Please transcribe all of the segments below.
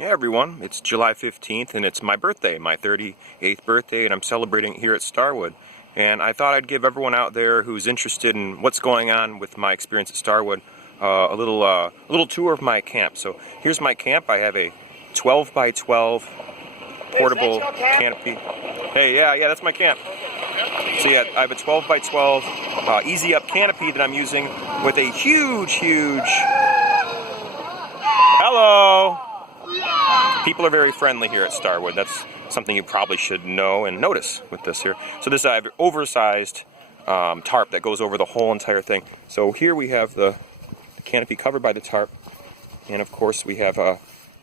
Hey everyone, it's July 15th and it's my birthday, my 38th birthday, and I'm celebrating it here at Starwood. And I thought I'd give everyone out there who's interested in what's going on with my experience at Starwood a little tour of my camp. So here's my camp. I have a 12 by 12 portable canopy. Hey, yeah, that's my camp. So yeah, I have a 12 by 12 easy up canopy that I'm using with a huge hello. People are very friendly here at Starwood. That's something you probably should know and notice with this here. So this I have an oversized tarp that goes over the whole entire thing. So here we have the canopy covered by the tarp, and of course we have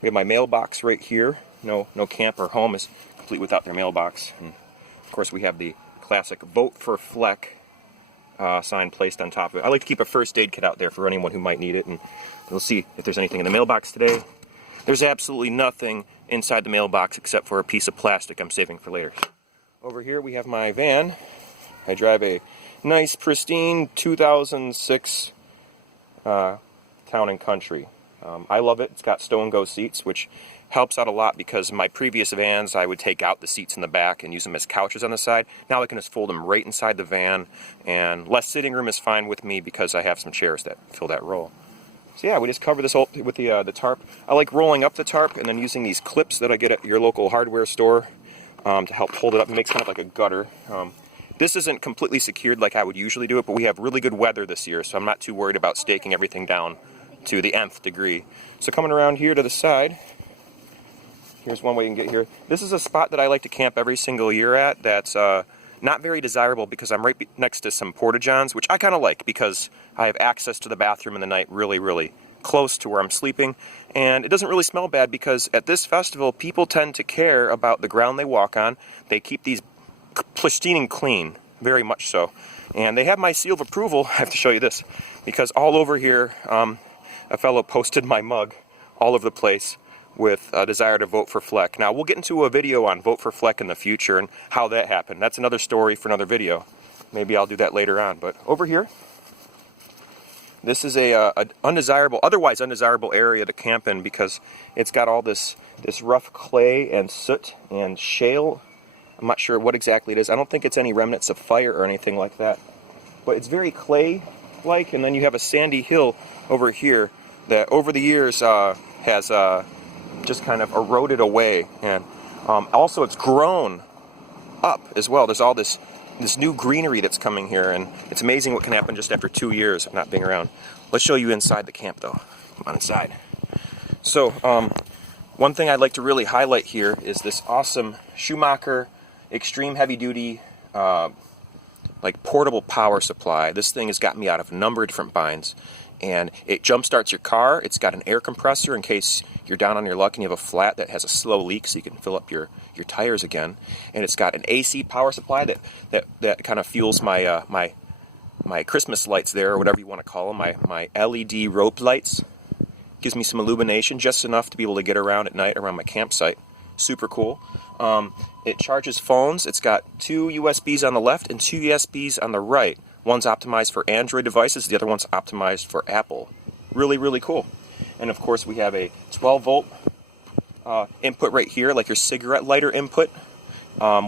my mailbox right here. No camp or home is complete without their mailbox. And of course we have the classic "Vote for Flec" sign placed on top of it. I like to keep a first aid kit out there for anyone who might need it, and we'll see if there's anything in the mailbox today. There's absolutely nothing inside the mailbox except for a piece of plastic I'm saving for later. Over here we have my van. I drive a nice, pristine 2006 Town & Country. I love it. It's got stow and go seats, which helps out a lot because my previous vans I would take out the seats in the back and use them as couches on the side. Now I can just fold them right inside the van, and less sitting room is fine with me because I have some chairs that fill that role. So yeah, we just cover this whole with the tarp. I like rolling up the tarp and then using these clips that I get at your local hardware store to help hold it up. It makes kind of like a gutter. This isn't completely secured like I would usually do it, but we have really good weather this year, so I'm not too worried about staking everything down to the nth degree. So coming around here to the side, here's one way you can get here. This is a spot that I like to camp every single year at that's not very desirable because I'm right next to some porta-johns, which I kind of like because I have access to the bathroom in the night really close to where I'm sleeping. And it doesn't really smell bad because at this festival, people tend to care about the ground they walk on. They keep these pristine clean, very much so. And they have my seal of approval. I have to show you this because all over here, a fellow posted my mug all over the place with a desire to vote for Flec. Now, we'll get into a video on Vote for Flec in the future and how that happened. That's another story for another video. Maybe I'll do that later on. But over here, this is a otherwise undesirable area to camp in because it's got all this rough clay and soot and shale. I'm not sure what exactly it is. I don't think it's any remnants of fire or anything like that. But it's very clay-like, and then you have a sandy hill over here that over the years has just kind of eroded away, and also it's grown up as well. There's all this new greenery that's coming here, and it's amazing what can happen just after 2 years of not being around. Let's show you inside the camp though. Come on inside. So one thing I'd like to really highlight here is this awesome Schumacher extreme heavy duty like portable power supply. This thing has got me out of a number of different binds, and it jump starts your car. It's got an air compressor in case you're down on your luck and you have a flat that has a slow leak so you can fill up your tires again. And it's got an AC power supply that kind of fuels my my Christmas lights there, or whatever you want to call them, my LED rope lights. Gives me some illumination, just enough to be able to get around at night around my campsite. Super cool. It charges phones. It's got 2 USBs on the left and 2 USBs on the right. One's optimized for Android devices, the other one's optimized for Apple. Really cool. And of course we have a 12-volt input right here, like your cigarette lighter input,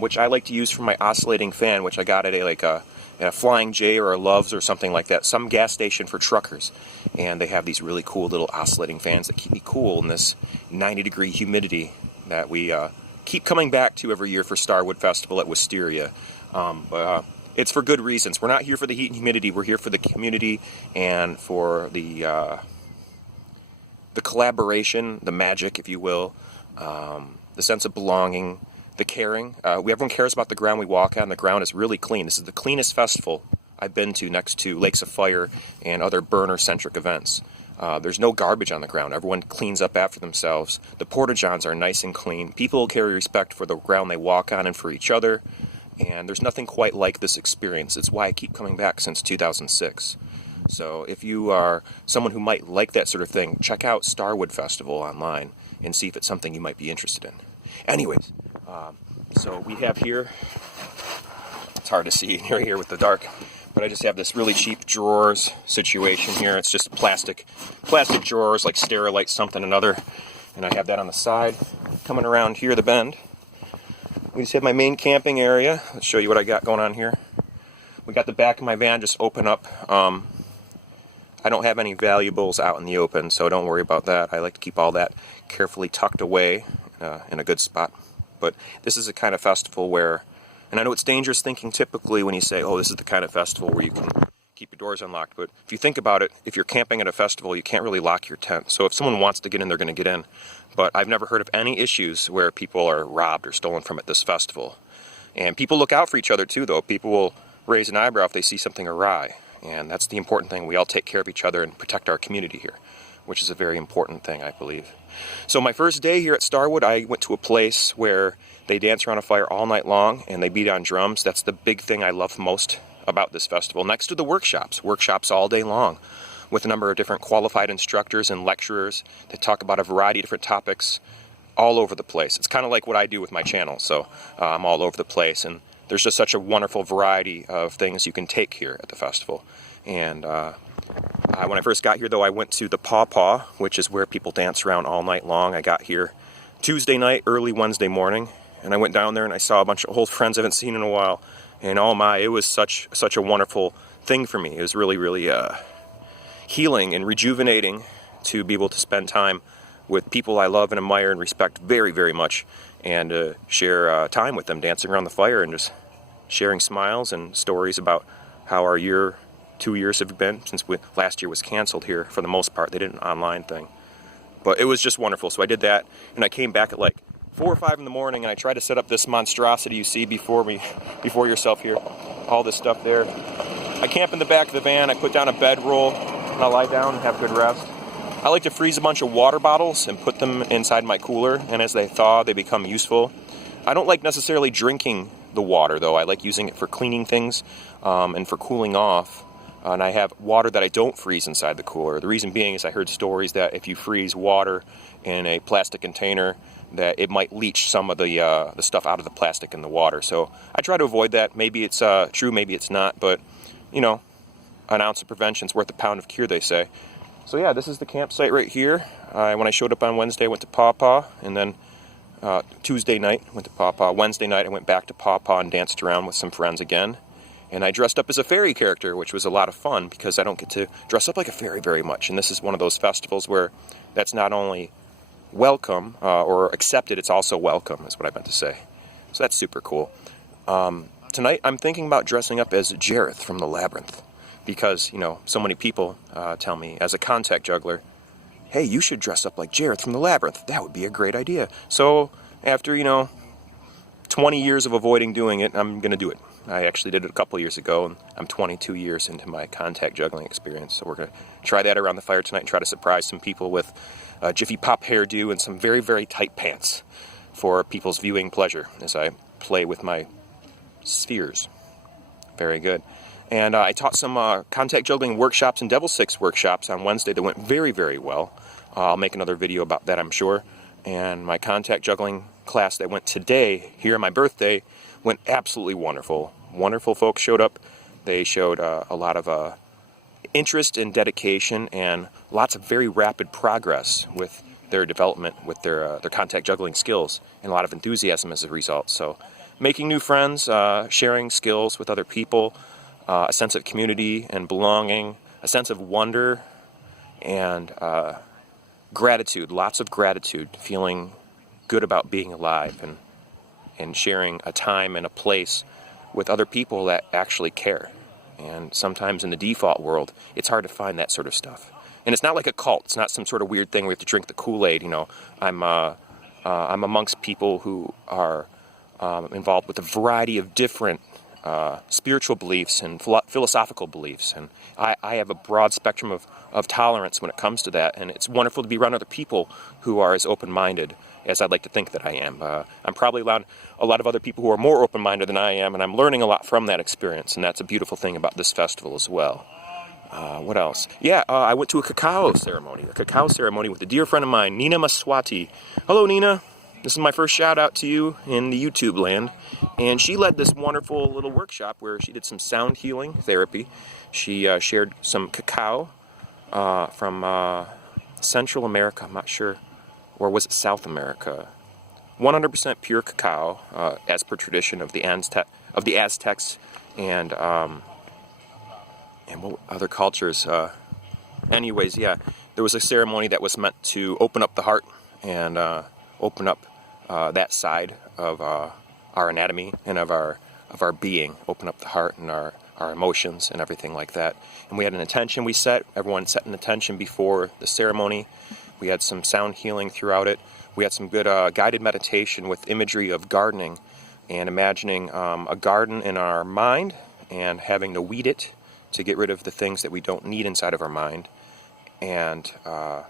which I like to use for my oscillating fan, which I got at a Flying J or a Love's or something like that, some gas station for truckers. And they have these really cool little oscillating fans that keep me cool in this 90-degree humidity that we keep coming back to every year for Starwood Festival at Wisteria. But it's for good reasons. We're not here for the heat and humidity. We're here for the community and for the collaboration, the magic, if you will, the sense of belonging, the caring. Everyone cares about the ground we walk on. The ground is really clean. This is the cleanest festival I've been to next to Lakes of Fire and other burner-centric events. There's no garbage on the ground. Everyone cleans up after themselves. The porta-johns are nice and clean. People carry respect for the ground they walk on and for each other. And there's nothing quite like this experience. It's why I keep coming back since 2006. So if you are someone who might like that sort of thing, check out Starwood Festival online and see if it's something you might be interested in. Anyways, so we have here, it's hard to see here with the dark, but I just have this really cheap drawers situation here. It's just plastic drawers like Sterilite something or another. and I have that on the side. Coming around here, the bend, we just have my main camping area. Let's show you what I got going on here. We got the back of my van just open up. I don't have any valuables out in the open, so don't worry about that. I like to keep all that carefully tucked away in a good spot. But this is a kind of festival where, and I know it's dangerous thinking typically when you say, oh, this is the kind of festival where you can keep your doors unlocked, but if you think about it, if you're camping at a festival, you can't really lock your tent. So if someone wants to get in, they're going to get in. But I've never heard of any issues where people are robbed or stolen from at this festival. And people look out for each other too, though. People will raise an eyebrow if they see something awry. And that's the important thing. We all take care of each other and protect our community here, which is a very important thing, I believe. So my first day here at Starwood, I went to a place where they dance around a fire all night long and they beat on drums. That's the big thing I love most about this festival. Next to the workshops all day long with a number of different qualified instructors and lecturers that talk about a variety of different topics all over the place. It's kind of like what I do with my channel, so I'm all over the place. And there's just such a wonderful variety of things you can take here at the festival. And when I first got here, though, I went to the Paw Paw, which is where people dance around all night long. I got here Tuesday night, early Wednesday morning, and I went down there and I saw a bunch of old friends I haven't seen in a while. And oh my, it was such a wonderful thing for me. It was really, really healing and rejuvenating to be able to spend time with people I love and admire and respect very, very much, and share time with them, dancing around the fire and just sharing smiles and stories about how our 2 years have been since last year was canceled here for the most part. They did an online thing. But it was just wonderful. So I did that, and I came back at like 4 or 5 in the morning, and I tried to set up this monstrosity you see before yourself here. All this stuff there. I camp in the back of the van. I put down a bedroll, and I lie down and have good rest. I like to freeze a bunch of water bottles and put them inside my cooler, and as they thaw, they become useful. I don't like necessarily drinking the water, though. I like using it for cleaning things and for cooling off. And I have water that I don't freeze inside the cooler. The reason being is I heard stories that if you freeze water in a plastic container, that it might leach some of the stuff out of the plastic in the water. So I try to avoid that. Maybe it's true, maybe it's not, but, you know, an ounce of prevention is worth a pound of cure, they say. So yeah, this is the campsite right here. When I showed up on Wednesday, I went to Paw Paw, and then Tuesday night, went to Paw Paw. Wednesday night, I went back to Paw Paw and danced around with some friends again. And I dressed up as a fairy character, which was a lot of fun because I don't get to dress up like a fairy very much. And this is one of those festivals where that's not only welcome or accepted, it's also welcome, is what I meant to say. So that's super cool. Tonight, I'm thinking about dressing up as Jareth from The Labyrinth. Because, you know, so many people tell me, as a contact juggler, hey, you should dress up like Jareth from The Labyrinth. That would be a great idea. So, after, 20 years of avoiding doing it, I'm going to do it. I actually did it a couple years ago, and I'm 22 years into my contact juggling experience. So we're going to try that around the fire tonight and try to surprise some people with a Jiffy Pop hairdo and some very, very tight pants for people's viewing pleasure as I play with my spheres. Very good. And I taught some contact juggling workshops and Devil Six workshops on Wednesday that went very, very well. I'll make another video about that, I'm sure. And my contact juggling class that went today, here on my birthday, went absolutely wonderful. Wonderful folks showed up. They showed a lot of interest and dedication and lots of very rapid progress with their development, with their contact juggling skills, and a lot of enthusiasm as a result. So making new friends, sharing skills with other people, a sense of community and belonging, a sense of wonder, and gratitude, lots of gratitude, feeling good about being alive and sharing a time and a place with other people that actually care. And sometimes in the default world, it's hard to find that sort of stuff. And it's not like a cult. It's not some sort of weird thing where you have to drink the Kool-Aid. I'm amongst people who are involved with a variety of different spiritual beliefs and philosophical beliefs, and I have a broad spectrum of tolerance when it comes to that, and it's wonderful to be around other people who are as open-minded as I'd like to think that I am. I'm probably around a lot of other people who are more open-minded than I am, and I'm learning a lot from that experience, and that's a beautiful thing about this festival as well. What else? Yeah, I went to a cacao ceremony with a dear friend of mine, Nina Maswati. Hello, Nina. This is my first shout out to you in the YouTube land. And she led this wonderful little workshop where she did some sound healing therapy. She shared some cacao from Central America. I'm not sure or was it South America? 100% pure cacao, as per tradition of the Aztecs and what other cultures. Anyways, yeah, there was a ceremony that was meant to open up the heart and open up that side of our anatomy and of our being, open up the heart and our emotions and everything like that. And we had an intention we set. Everyone set an intention before the ceremony. We had some sound healing throughout it. We had some good guided meditation with imagery of gardening and imagining a garden in our mind and having to weed it to get rid of the things that we don't need inside of our mind, and a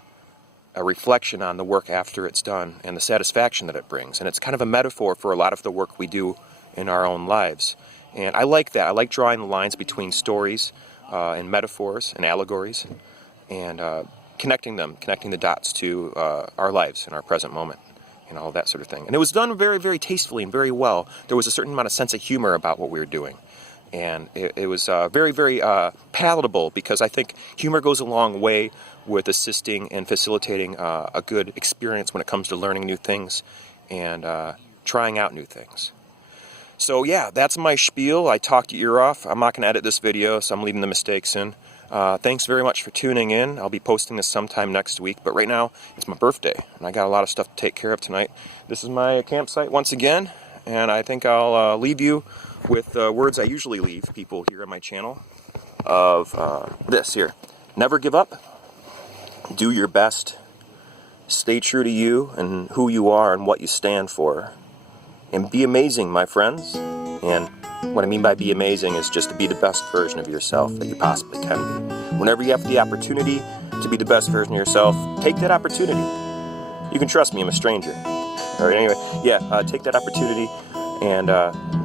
reflection on the work after it's done and the satisfaction that it brings. And it's kind of a metaphor for a lot of the work we do in our own lives. And I like that. I like drawing the lines between stories and metaphors and allegories, and connecting the dots to our lives in our present moment, and all that sort of thing. And it was done very, very tastefully and very well. There was a certain amount of sense of humor about what we were doing. And it was very, very palatable, because I think humor goes a long way with assisting and facilitating a good experience when it comes to learning new things and trying out new things. So yeah, that's my spiel. I talked your ear off. I'm not going to edit this video, so I'm leaving the mistakes in. Thanks very much for tuning in. I'll be posting this sometime next week, but right now it's my birthday, and I got a lot of stuff to take care of tonight. This is my campsite once again, and I think I'll leave you with words I usually leave people here on my channel of this here. Never give up. Do your best. Stay true to you and who you are and what you stand for. And be amazing, my friends. And what I mean by be amazing is just to be the best version of yourself that you possibly can be. Whenever you have the opportunity to be the best version of yourself, take that opportunity. You can trust me, I'm a stranger. All right, anyway, yeah, take that opportunity. And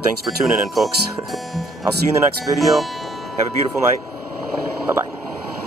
thanks for tuning in, folks. I'll see you in the next video. Have a beautiful night. Bye-bye.